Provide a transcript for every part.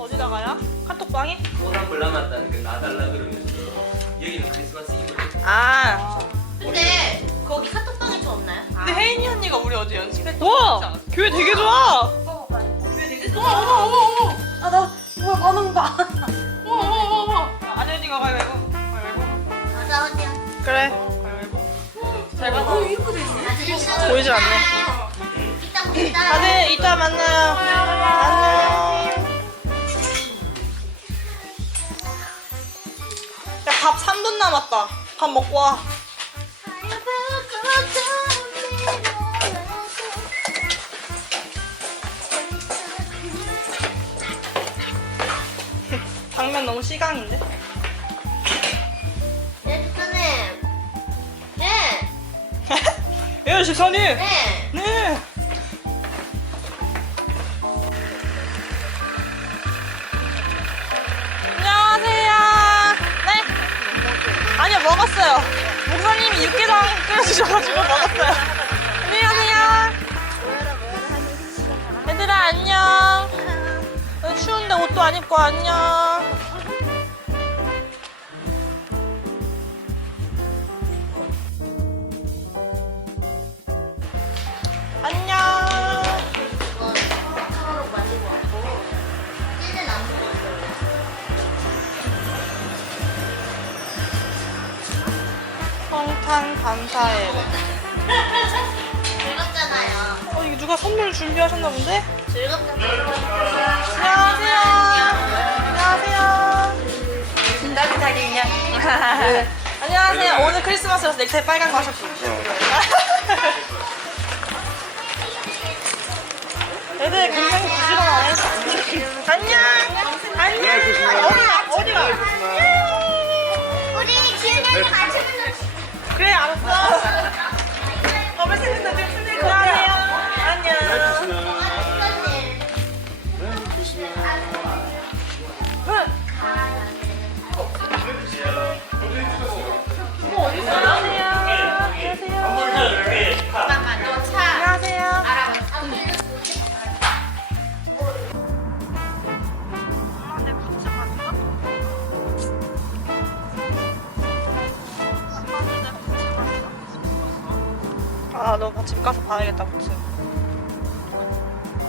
어디다가요? 카톡방에? 소나물 남았다는 그 놔달라 그러면서 여기는 크리스마스 이브를 아. 근데 거기 카톡방에 저 없나요? 근데 혜인이 언니가 우리 어제 연습했던 와! 교회 되게 좋아! 교회 되게 어머 어머 어머 어머! 아나 뭐야 반응 봐. 어머 어머 어머! 안혜진이가 가위바위보 가위바위보 맞아 맞아. 그래 가위바위보 잘 가봐 아직 보이지 않네. 이따 봅시다. 다들 이따 만나요 안녕 밥 3분 남았다 밥 먹고 와 당면 너무 시강인데? 네, 주사님. 네. 예! 네. 네! 먹었어요. 목사님이 육개장 끓여주셔가지고 먹었어요. 안녕하세요! 얘들아, 안녕! 어, 추운데 옷도 안 입고! 안녕! 감사해. 즐겁잖아요. 어, 이거 누가 선물 준비하셨나 본데? 즐겁잖아요. 안녕하세요. 안녕하세요. 진달이타기 그냥. 안녕하세요. 오늘 크리스마스라서 넥타이 빨간 거 하셨죠? 애들 굉장히 부지런하네. 안녕. 그래, 알았어. 가서 봐야겠다, 부츠.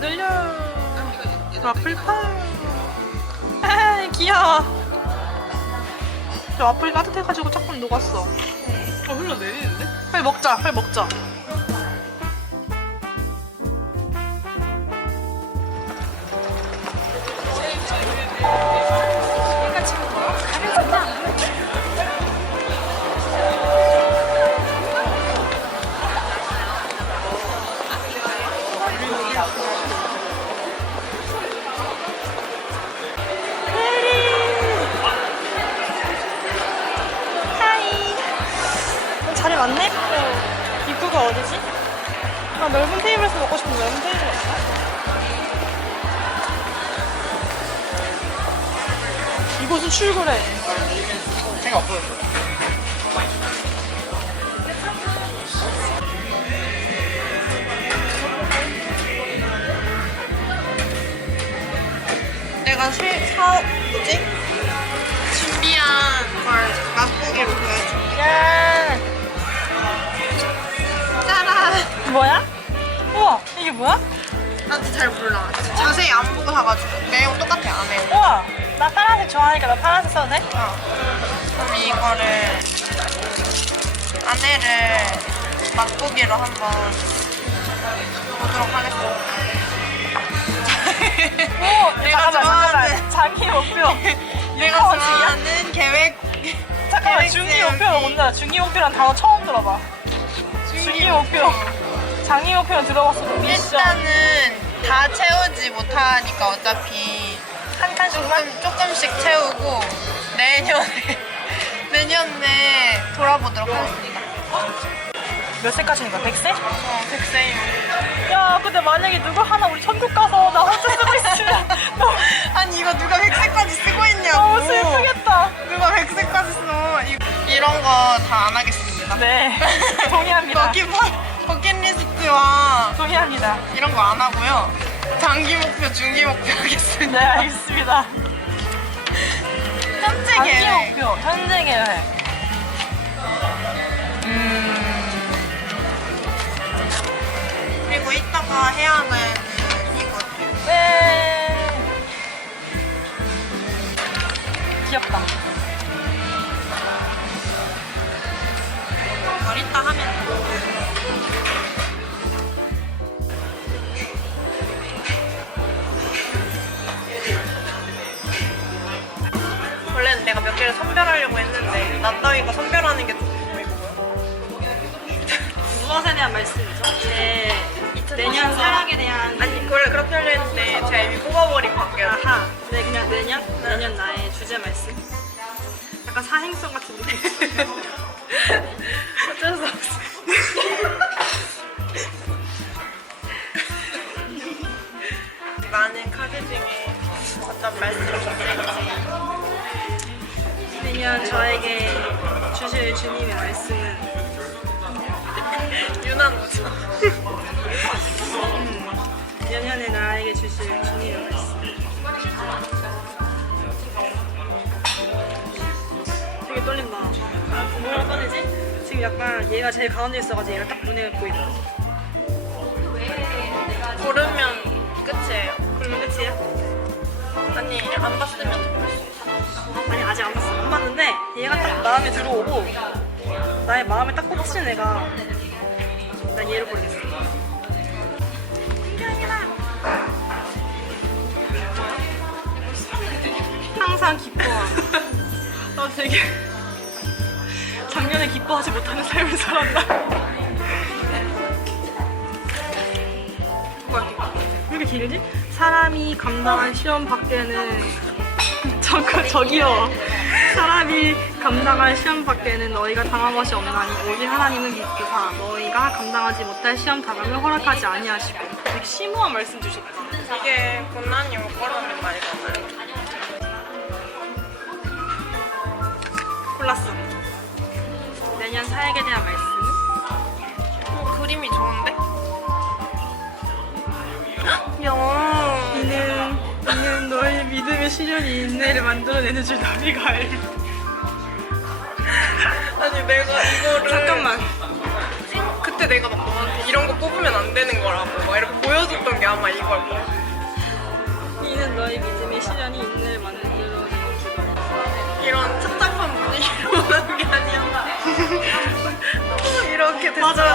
늘려. 와플파. 아, 귀여워. 저 와플이 따뜻해가지고 조금 녹았어. 어, 흘러내리는데? 빨리 먹자, 빨리 먹자. 아, 넓은 테이블에서 먹고 싶은 넓은 테이블 없나? 이곳은 출구래. 생각 없어졌어 내가 시, 사, 뭐지? 준비한 걸 맛보기로 보여줄게. 야! 짜란! 뭐야? 우와, 이게 뭐야? 나도 잘 몰라. 자세히 안 보고 사가지고. 내용 똑같아, 안에. 우와! 나 파란색 좋아하니까 나 파란색 써도 돼? 어. 그럼 이거를, 안에를 맛보기로 한번 보도록 하겠습니다. 오! 내가 좋아하는-. 자기 목표. 내가 어디야? 좋아하는 계획. 잠깐만, 계획 중기 세우기. 목표는 뭔데? 중기 목표란 단어 처음 들어봐. 중기 목표. 장기 목표는 들어봤어도 미션. 일단은 다 채우지 못하니까 어차피 한 칸씩만? 조금, 조금씩 채우고 내년에, 내년에 돌아보도록 하겠습니다. 몇 세까지인 거야? 100세? 어, 백세임. 야, 근데 만약에 누구 하나 우리 천국 가서 나 혼자 쓰고 있으면 너무, 아니, 이거 누가 백세까지 쓰고 있냐고. 너무 슬프겠다. 누가 백세까지 써. 이- 이런 거 다 안 하겠습니다. 네, 동의합니다. 버킷, 버킷리스트 와 동의합니다. 이런 거 안 하고요. 장기 목표, 중기 목표 하겠습니다. 네, 알겠습니다. 현재 단기 계획. 목표, 현재 계획. 그리고 이따가 해야 되는 이거들. 네. 귀엽다. 개를 선별하려고 했는데 나 따위가 선별하는 게. 무엇에 대한 말씀이죠? 제 내년 사랑에 대한 아니 원래 그렇게 하려 했는데 제가 이미 뽑아버린 밖에 아하. 네, 그냥 내년 내년 나의 주제 말씀. 약간 사행성 같은 느낌. 어쩔 수 없어. 주님의 말씀은 유난 오죠. 내년에 나에게 주실 주님의 말씀. 되게 떨린다. 뭐라 떨리지? 지금 약간 얘가 제일 가운데 있어가지고 얘가 딱 눈에 보인다. 고르면 끝이에요. 그러면 끝이야? 아니 안 봤으면 볼수 있어. 아니 아직 안 봤어. 안 봤는데 얘가 딱 마음에 들어오고 나의 마음에 딱 꽂히는 애가 난 얘를 고르겠어. 항상 기뻐함. 나 되게 작년에 기뻐하지 못하는 삶을 살았다. 왜 이렇게 길지? 사람이 감당한 시험 밖에는 저거 저기요. 사람이 감당할 시험 밖에는 너희가 당한 것이 없나니 오직 하나님은 믿으사 너희가 감당하지 못할 시험 다감을 허락하지 아니하시고 되게 심오한 말씀 주셨다. 이게 고난이 올 거라는 말이잖아요. 골랐어. 내년 사역에 대한 말씀. 어, 그림이 좋은데? 영. 너희 믿음의 시련이 인내를 만들어내는 줄 너희가 알. 아니 내가 이거를 잠깐만. 그때 내가 막 너한테 이런 거 뽑으면 안 되는 거라고 막 이렇게 보여줬던 게 아마 이걸 거야. 이는 너희 믿음의 시련이 인내를 만들어내는 줄 너희가 이런 착잡한 분위기로 하는 게 아니었나. 어, 이렇게 맞아.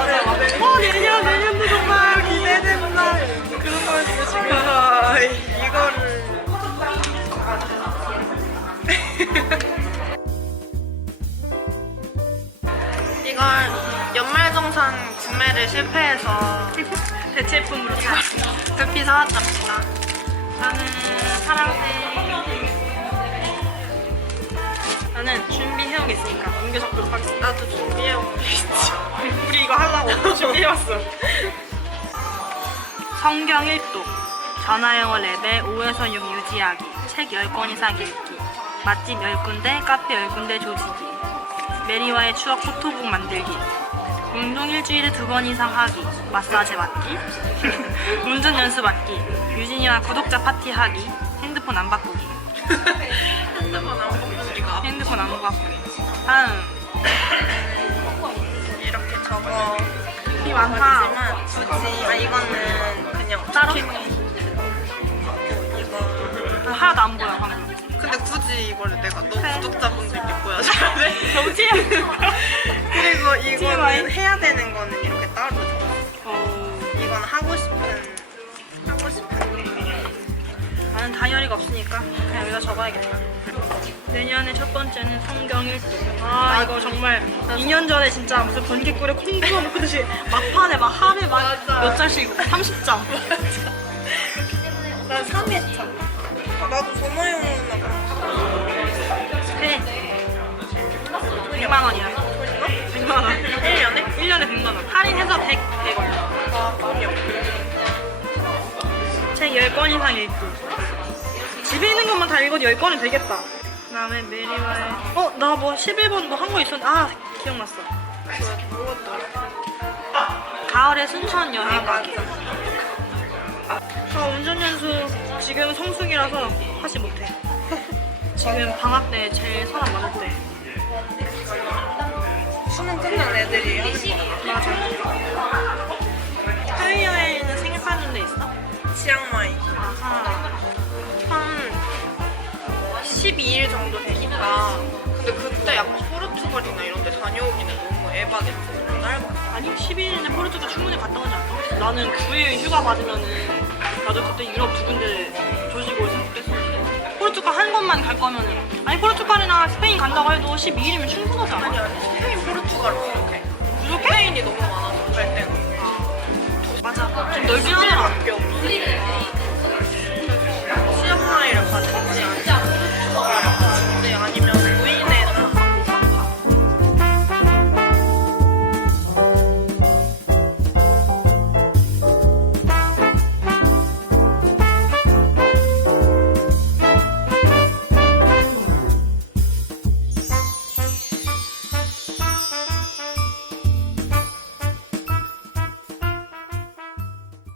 구매를 실패해서 대체품으로 사. 급히 사왔답니다. 나는 파란색. 나는 준비해온 게 있으니까 옮겨 적도록 하겠습니다. 나도 준비해오고 있지. 우리 이거 하려고 준비해왔어. 성경 1도 전화영어 레벨 5에서 6 유지하기 책 10권 이상 읽기 맛집 10군데 카페 10군데 조지기 메리와의 추억 포토북 만들기 운동 일주일에 두 번 이상 하기. 마사지 받기. 운전 연수 받기. 유진이와 구독자 파티 하기. 핸드폰 안 바꾸기. 핸드폰 안 보니까 핸드폰 안 바꾸기. 다음. 이렇게 적어. 이 많다. 굳이 아 이거는 그냥 따로? 이거 하나도 안 보여 방금. 근데 굳이 이거를 내가 너. 구독자분들께 보여줘야 돼? 너무 티 그리고 TMI. 이거는 해야 되는 거는 이렇게 따로 줘. 어... 이건 하고 싶은 하고 싶은 나는 다이어리가 없으니까 그냥 여기다 적어야겠다. 내년에 첫 번째는 성경 1도. 아, 이거 정말 2년 전에 진짜 무슨 번개꿀에 콩 부어 먹듯이 막판에 막 하루에 막. 몇 장씩 30장. 난 3회차 아, 나도 전화용으로 해. 100만 원이야. 100만 원. 1년에? 1년에 100만 원. 할인해서 100, 100원. 아 돈이 책 10권 이상 읽고. 집에 있는 것만 다 읽어도 10권은 되겠다. 그 다음에 메리와의. 어, 나 뭐 11번 뭐 한 거 있었는데. 아, 기억났어. 가을에 순천 여행 아 가기. 저 운전연수 지금 성수기라서 하지 못해. 지금 방학 때 제일 사람 많을 때. 수능 끝난 애들이 하는 거 맞아. 해외여행은 생각하는 데 있어? 치앙마이 아하. 한 12일 정도 되니까 근데 그때 약간 포르투갈이나 이런 데 다녀오기는 너무 짧아 아니 12일인데 포르투갈 충분히 갔다 오지 않아? 나는 9일 휴가 받으면은 나도 그때 유럽 두 군데 조지고 생각했었는데 포르투갈 한 곳만 갈 거면은 아니 포르투갈이나 스페인 간다고 해도 12일이면 충분하지 않아? 아니 아니 스페인 부족해 부족해? 스페인이 너무 많아서 갈 때는 맞아. 좀 넓긴 하더라